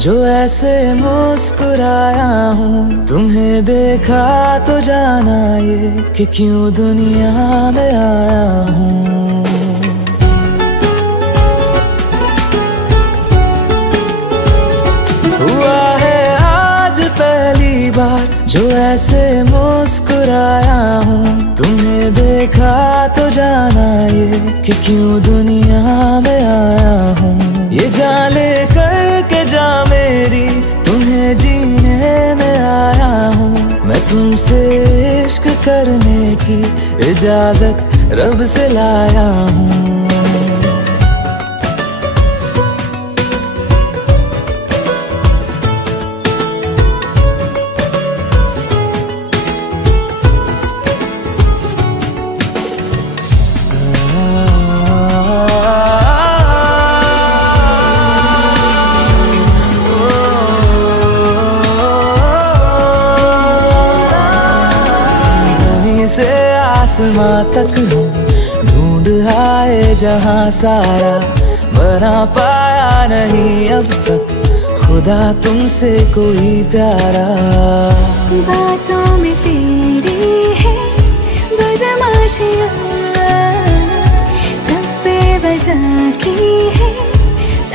जो ऐसे मुस्कुराया हूँ, तुम्हें देखा तो जाना ये कि क्यों दुनिया में आया हूँ। हुआ है आज पहली बार जो ऐसे मुस्कुराया हूँ, तुम्हें देखा तो जाना ये कि क्यों दुनिया में आया हूँ। ये जान ले करके जा मेरी, तुम्हें जीने में आया हूँ। मैं तुमसे इश्क करने की इजाजत रब से लाया हूँ। आसमां तक हम ढूंढ आए जहां सारा, बना पाया नहीं अब तक खुदा तुमसे कोई प्यारा। बातों में तेरी है बदमाशियाँ, सब पे वजह की है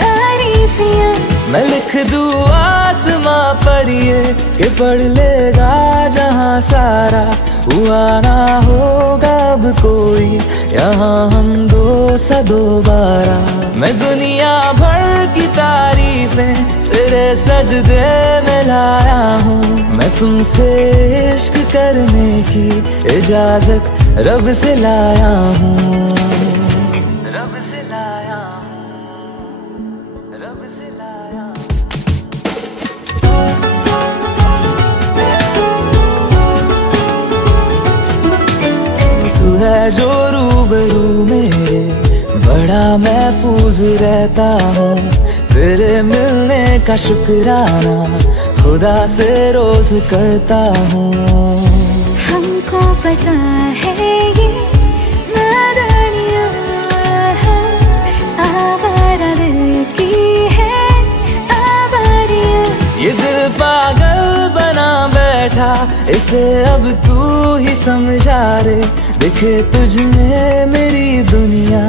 तारीफियाँ। मैं लिख दूँ आसमां पर ये कि पढ़ लेगा जहां सारा, हुआ ना होगा अब कोई यहाँ हम दो सा दोबारा। मैं दुनिया भर की तारीफें तेरे सजदे में लाया हूँ। मैं तुमसे इश्क करने की इजाजत रब से लाया हूँ। रब से लाया हूँ, रब से लाया हूँ। तू है जो रूबरू मेरे, बड़ा महफूज रहता हूँ। तेरे मिलने का शुक्राना खुदा से रोज करता हूँ। हमको पता है ये नादानियाँ आवारा दिल की है आवारियाँ। ये दिल पागल बना बैठा, इसे अब तू ही समझा रे। दिखे तुझ में मेरी दुनिया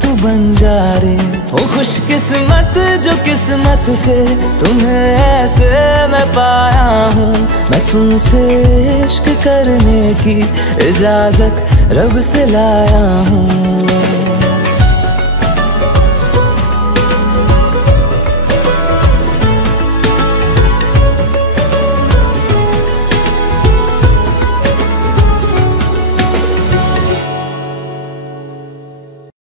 तू बन जा रे। ओ खुशकिस्मत जो किस्मत से तुम्हें ऐसे मैं पाया हूँ। मैं तुमसे इश्क करने की इजाजत रब से लाया हूँ।